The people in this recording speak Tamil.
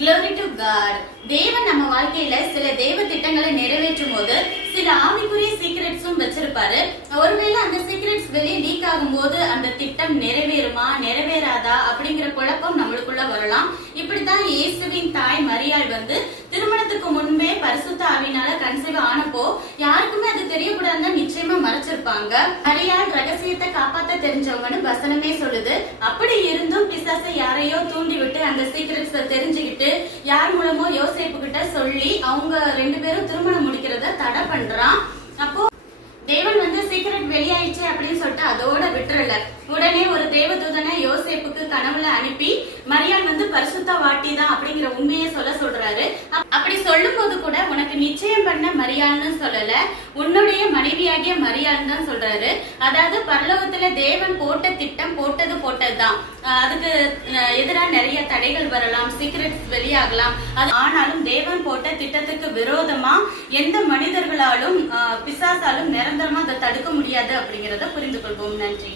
Glory to God. தேவன் நம்ம வாழ்க்கையில சில தேவ திட்டங்களை நிறைவேற்றும் போது சில ஆவிக்குரிய சீக்ரெட்ஸும் வச்சிருப்பாரு. ஒருவேளை அந்த சீக்ரெட்ஸ் வெளியே லீக் ஆகும் போது அந்த திட்டம் நிறைவேறுமா நிறைவேறாதா அப்படிங்கிற குழப்பம் நம்மளுக்குள்ள வரலாம். இப்படித்தான் இயேசுவின் தாய் மரியாள் திருமணத்துக்கு முன்பே பரிசுத்த ஆவினால கன்சீவ் ஆனப்போ யாருக்குமே அது தெரியக்கூடாதுன்னு நிச்சயமா மறைச்சிருப்பாங்க. மரியாள் ரகசியத்தை காப்பாத்த தெரிஞ்சவங்கன்னு வசனமே சொல்லுது. அப்படி இருந்தும் பிசாசை யாரையோ தூண்டி விட்டு அந்த சீக்ரெட்ஸ் தெரிஞ்சுக்கிட்டு யார் மூலமோ யோசேப்பு கிட்ட சொல்லி அவங்க 2 பேரும் திருமணம் முடிக்கிறத தடை பண்றான். அப்போ தேவன் சீக்கிரட் வெளியாயிடுச்சு அப்படின்னு சொல்லிட்டு அதோட விட்டுறல. உடனே ஒரு தேவதூதனை யோசேப்புக்கு கனவுல அனுப்பி மரியாள் பரிசுத்த வாட்டி தான் அப்படிங்கிற உண்மையை சொல்றாரு. அப்படி சொல்லும் போது கூட உனக்கு நிச்சயம் பண்ண மரியாள்னு சொல்லல, உன்னுடைய மனைவியாகிய மரியாள் தான் சொல்றாரு. அதாவது பரலோகத்துல தேவன் போட்ட திட்டம் போட்டதுதான். அதுக்கு எதிராக நிறைய தடைகள் வரலாம், சீக்ரெட்ஸ் வெளியாகலாம். ஆனாலும் தேவன் போட்ட திட்டத்துக்கு விரோதமா எந்த மனிதர்களாலும் பிசாசாலும் நிரந்தரமா அதை தடுக்க முடியாது அப்படிங்கறத புரிந்து கொள்வோம். நன்றி.